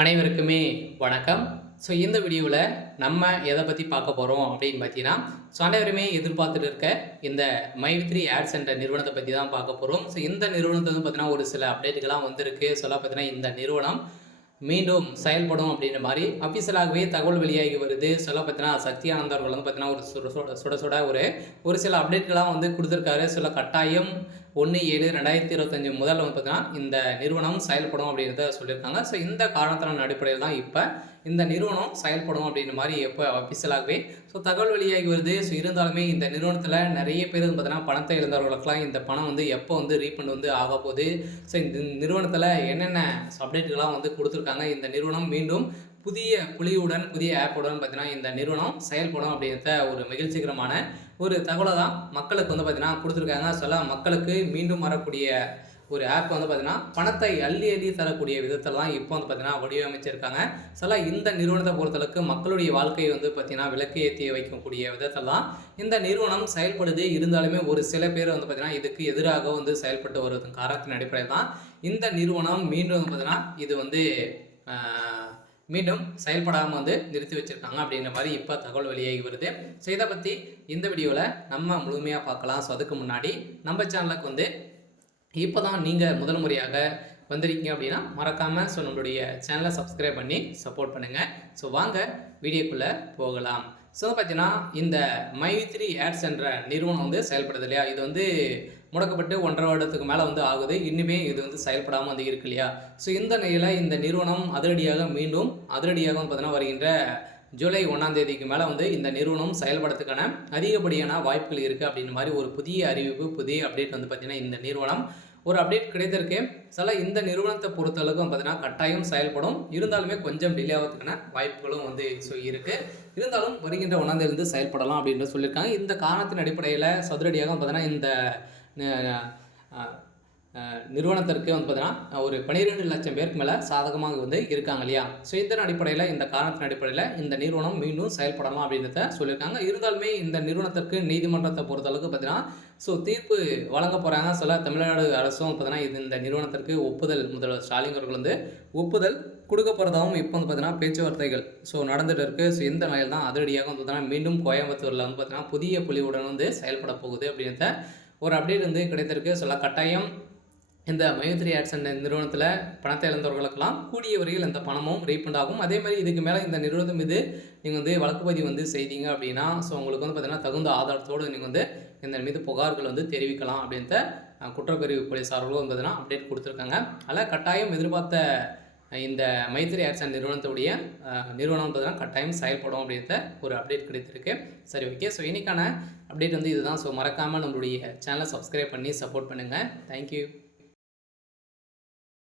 அனைவருக்குமே வணக்கம். ஸோ இந்த வீடியோவில் நம்ம எதை பற்றி பார்க்க போகிறோம் அப்படின்னு பார்த்தீங்கன்னா, அனைவருமே எதிர்பார்த்துட்டு இருக்க இந்த மைவித்ரி ஆட்ஸ் என்ற நிறுவனத்தை பற்றி தான் பார்க்க போகிறோம். ஸோ இந்த நிறுவனத்தை வந்து பார்த்தீங்கன்னா ஒரு சில அப்டேட்டுகள்லாம் வந்திருக்கு. பார்த்தீங்கன்னா இந்த நிறுவனம் மீண்டும் செயல்படும் அப்படின்ற மாதிரி அஃபிஷியலாகவே தகவல் வெளியாகி வருது. பார்த்தீங்கன்னா சக்தி ஆனந்த் அவர்கள் வந்து பார்த்தீங்கன்னா ஒரு சுட ஒரு சில அப்டேட்களாக வந்து கொடுத்துருக்காரு. கட்டாயம் 1/7/2025 முதல்ல வந்து பார்த்தீங்கன்னா இந்த நிறுவனம் செயல்படும் அப்படின்றத சொல்லியிருக்காங்க. இந்த காரணத்தின் அடிப்படையில் தான் இப்போ இந்த நிறுவனம் செயல்படும் அப்படின்ற மாதிரி எப்போ அஃபிஷியலாகவே தகவல் வெளியாகி வருது. இருந்தாலுமே இந்த நிறுவனத்தில் நிறைய பேர் வந்து பார்த்தீங்கன்னா பணத்தை இழந்தவர்களுக்கெல்லாம் இந்த பணம் வந்து எப்போ வந்து ரீஃபண்ட் வந்து ஆக போகுது. இந்த நிறுவனத்தில் என்னென்ன அப்டேட்டுகள்லாம் வந்து கொடுத்துருக்காங்க. இந்த நிறுவனம் மீண்டும் புதிய புலியுடன் புதிய ஆப்புடன் பார்த்தீங்கன்னா இந்த நிறுவனம் செயல்படும் அப்படின்றத ஒரு மகிழ்ச்சிகரமான ஒரு தகவலை தான் மக்களுக்கு வந்து பார்த்தீங்கன்னா கொடுத்துருக்காங்க. மக்களுக்கு மீண்டும் வரக்கூடிய ஒரு ஆப் வந்து பார்த்தீங்கன்னா பணத்தை அள்ளி அள்ளி தரக்கூடிய விதத்தில் தான் இப்போ வந்து பார்த்தீங்கன்னா வடிவமைச்சிருக்காங்க. இந்த நிறுவனத்தை பொறுத்தளவுக்கு மக்களுடைய வாழ்க்கையை வந்து பார்த்தீங்கன்னா விளக்கு ஏற்றி வைக்கக்கூடிய விதத்தில் தான் இந்த நிறுவனம் செயல்படுது. இருந்தாலுமே ஒரு சில பேர் வந்து பார்த்தீங்கன்னா இதுக்கு எதிராக வந்து செயல்பட்டு வருவதன் காரணத்தின் அடிப்படையில் தான் இந்த நிறுவனம் மீண்டும் வந்து பார்த்தீங்கன்னா இது வந்து மீண்டும் செயல்படாமல் வந்து நிறுத்தி வச்சுருக்காங்க அப்படின்ற மாதிரி இப்போ தகவல் வெளியாகி வருது. இதை பற்றி இந்த வீடியோவில் நம்ம முழுமையாக பார்க்கலாம். அதுக்கு முன்னாடி நம்ம சேனலுக்கு வந்து இப்போ தான் நீங்கள் முதல் முறையாக வந்திருக்கீங்க அப்படின்னா மறக்காமல் நம்மளுடைய சேனலை சப்ஸ்கிரைப் பண்ணி சப்போர்ட் பண்ணுங்கள். வாங்க வீடியோக்குள்ளே போகலாம். பார்த்தீங்கன்னா இந்த மைவித்ரி ஆட்ஸ் என்ற நிறுவனம் வந்து செயல்படுது இல்லையா, இது வந்து முடக்கப்பட்டு 1.5 வருடத்துக்கு மேலே வந்து ஆகுது. இன்னுமே இது வந்து செயல்படாமல் வந்து இருக்கு இல்லையா. இந்த நிலையில் இந்த நிறுவனம் அதிரடியாக வந்து பார்த்தீங்கன்னா வருகின்ற ஜூலை 1ஆம் தேதிக்கு மேலே வந்து இந்த நிறுவனம் செயல்படுறதுக்கான அதிகப்படியான வாய்ப்புகள் இருக்குது அப்படின்ற மாதிரி ஒரு புதிய அறிவிப்பு, புதிய அப்டேட் வந்து பார்த்திங்கன்னா இந்த நிறுவனம் ஒரு அப்டேட் கிடைத்திருக்கு. இந்த நிறுவனத்தை பொறுத்தளவுக்கு பார்த்தீங்கன்னா கட்டாயம் செயல்படும். இருந்தாலுமே கொஞ்சம் டிலே ஆகிறதுக்கான வாய்ப்புகளும் வந்து இருக்குது. இருந்தாலும் வருகின்ற 1ஆம் தேதியிலிருந்து செயல்படலாம் அப்படின்னு சொல்லியிருக்காங்க. இந்த காரணத்தின் அடிப்படையில் சதுரடியாக பார்த்தீங்கன்னா இந்த நிறுவனத்திற்கு வந்து பார்த்தீங்கன்னா ஒரு 12 லட்சம் பேருக்கு மேலே சாதகமாக வந்து இருக்காங்க இல்லையா. இதன் அடிப்படையில் இந்த காரணத்தின் அடிப்படையில் இந்த நிறுவனம் மீண்டும் செயல்படலாம் அப்படின்றத சொல்லியிருக்காங்க. இருந்தாலுமே இந்த நிறுவனத்திற்கு நீதிமன்றத்தை பொறுத்தளவுக்கு பார்த்தீங்கன்னா தீர்ப்பு வழங்க போகிறாங்க. தமிழ்நாடு அரசும் பார்த்தீங்கன்னா இந்த நிறுவனத்திற்கு ஒப்புதல் முதல்வர் ஸ்டாலின் அவர்கள் வந்து ஒப்புதல் கொடுக்க போகிறதாகவும் இப்போ வந்து பார்த்தீங்கன்னா பேச்சுவார்த்தைகள் நடந்துகிட்டு இருக்குது. இந்த நிலையில் தான் அதிரடியாக வந்து பார்த்தீங்கன்னா மீண்டும் கோயம்புத்தூரில் வந்து பார்த்தீங்கன்னா புதிய புலியுடன் வந்து செயல்பட போகுது அப்படின்றத ஒரு அப்டேட் வந்து கிடைத்திருக்கு. கட்டாயம் இந்த மைவித்ரி ஆட்ஸ் என்ற நிறுவனத்தில் பணத்தை இழந்தவர்களுக்கெல்லாம் கூடிய வரையில் இந்த பணமும் ரீஃபண்ட் ஆகும். அதே மாதிரி இதுக்கு மேலே இந்த நிறுவனம் மீது நீங்கள் வந்து வழக்குப்பதிவு வந்து செய்தீங்க அப்படின்னா உங்களுக்கு வந்து பார்த்தீங்கன்னா தகுந்த ஆதாரத்தோடு நீங்கள் வந்து இந்த மீது புகார்கள் வந்து தெரிவிக்கலாம் அப்படின்ற குற்றப்பிரிவு போலீஸார்களும் வந்து பார்த்தீங்கன்னா அப்டேட் கொடுத்துருக்காங்க. அதில் கட்டாயம் எதிர்பார்த்த இந்த மைத்ரி ஆட்ஸ் அண்ட் நிறுவனத்துடைய நிறுவனம் பார்த்தீங்கன்னா கட்டாயம் செயல்படும் அப்படின்ற ஒரு அப்டேட் கிடைத்திருக்கு. ஓகே. இன்றைக்கான அப்டேட் வந்து இதுதான். மறக்காமல் நம்மளுடைய சேனலை சப்ஸ்கிரைப் பண்ணி சப்போர்ட் பண்ணுங்கள். தேங்க்யூ.